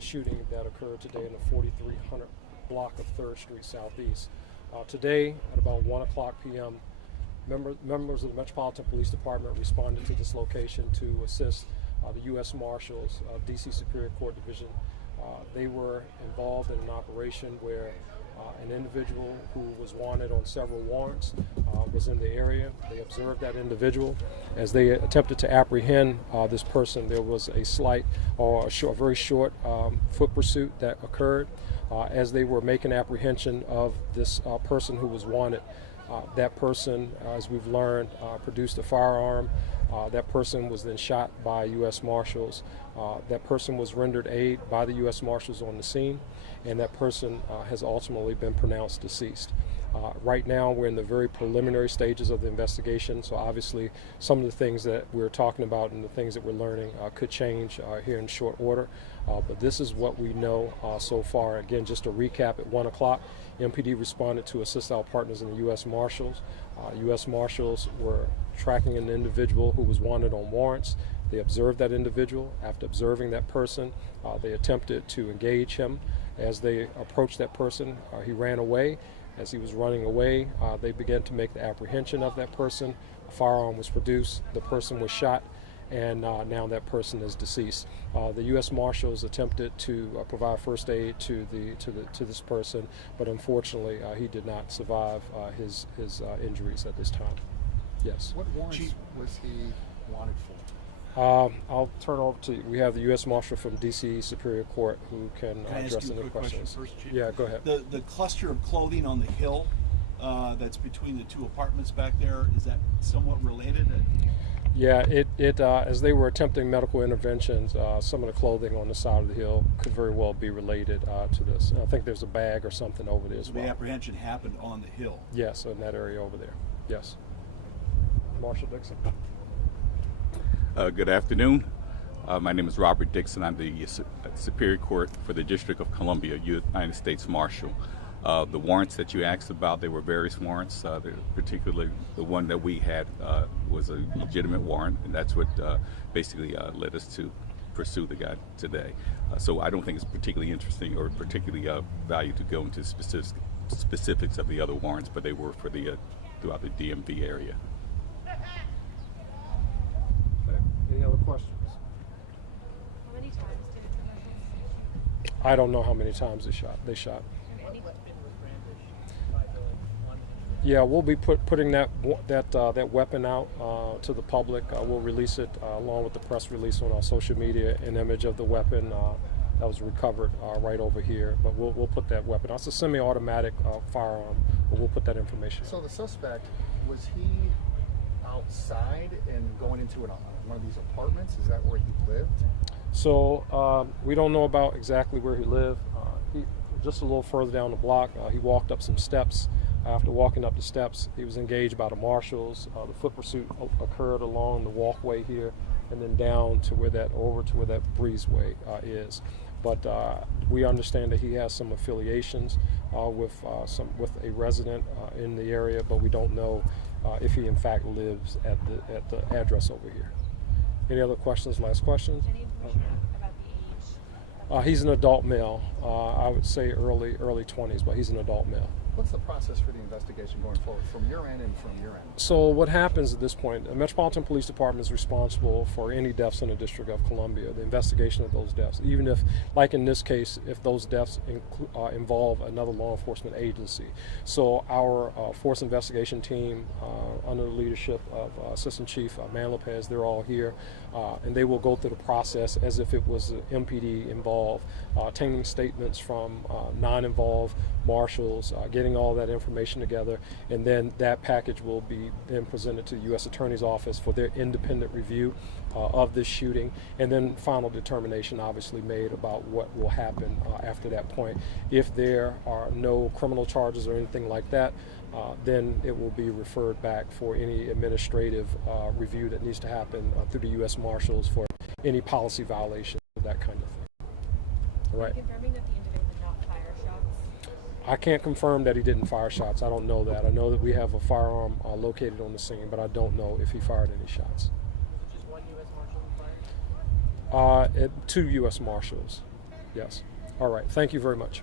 shooting that occurred today in the 4300 block of 3rd Street Southeast. Today, at about 1 o'clock p.m., members of the Metropolitan Police Department responded to this location to assist the U.S. Marshals of D.C. Superior Court Division. They were involved in an operation where an individual who was wanted on several warrants was in the area. They observed that individual. As they attempted to apprehend this person, there was a slight or a very short foot pursuit that occurred. As they were making apprehension of this person who was wanted, that person, as we've learned, produced a firearm. That person was then shot by U.S. Marshals. That person was rendered aid by the U.S. Marshals on the scene, and that person has ultimately been pronounced deceased. Right now, we're in the very preliminary stages of the investigation, so obviously some of the things that we're talking about and the things that we're learning could change here in short order. But this is what we know so far. Again, just to recap, at 1 o'clock, MPD responded to assist our partners in the U.S. Marshals. U.S. Marshals were tracking an individual who was wanted on warrants. They observed that individual. After observing that person, they attempted to engage him. As they approached that person, he ran away. As he was running away, they began to make the apprehension of that person. A firearm was produced. The person was shot, and now that person is deceased. The U.S. Marshals attempted to provide first aid to this person, but unfortunately, he did not survive his injuries at this time. Yes. What warrants was he wanted for? I'll turn over to you. We have the U.S. Marshal from D.C. Superior Court who can address any questions. First, Chief? Yeah, go ahead. The cluster of clothing on the hill that's between the two apartments back there, is that somewhat related? Yeah, as they were attempting medical interventions, some of the clothing on the side of the hill could very well be related to this. And I think there's a bag or something over there as well. The apprehension happened on the hill? Yes, in that area over there. Yes. Marshal Dixon. Good afternoon. My name is Robert Dixon. I'm the Superior Court for the District of Columbia, United States Marshal. The warrants that you asked about, they were various warrants. Particularly the one that we had was a legitimate warrant, and that's what basically led us to pursue the guy today. So I don't think it's particularly interesting or particularly value to go into specifics of the other warrants, but they were for the throughout the DMV area. Any other questions? How many times did it come? I don't know how many times they shot. Yeah, we'll be putting that weapon out to the public. We'll release it along with the press release on our social media, an image of the weapon that was recovered right over here. But we'll put that weapon out. It's a semi-automatic firearm, but we'll put that information out. So the suspect, was he outside and going into one of these apartments? Is that where he lived? So we don't know about exactly where he lived. Just a little further down the block, he walked up some steps. After walking up the steps, he was engaged by the marshals. The foot pursuit occurred along the walkway here, and then down to where that breezeway is. But we understand that he has some affiliations with a resident in the area, but we don't know if he in fact lives at the address over here. Any other questions? Last questions? Any information about the age? He's an adult male. I would say early 20s, but he's an adult male. What's the process for the investigation going forward from your end and from your end? So what happens at this point, the Metropolitan Police Department is responsible for any deaths in the District of Columbia, the investigation of those deaths, even if, like in this case, if those deaths involve another law enforcement agency. So our force investigation team, under the leadership of Assistant Chief Man Lopez, they're all here, and they will go through the process as if it was MPD involved, taking statements from non-involved marshals, getting all that information together, and then that package will be then presented to the U.S. Attorney's Office for their independent review of this shooting, and then final determination obviously made about what will happen after that point. If there are no criminal charges or anything like that, then it will be referred back for any administrative review that needs to happen through the U.S. Marshals for any policy violations, that kind of thing. All right. Confirming that the individual did not fire shots? I can't confirm that he didn't fire shots. I don't know that. I know that we have a firearm located on the scene, but I don't know if he fired any shots. Just one U.S. Marshal fired? 2 U.S. Marshals. Yes. All right. Thank you very much.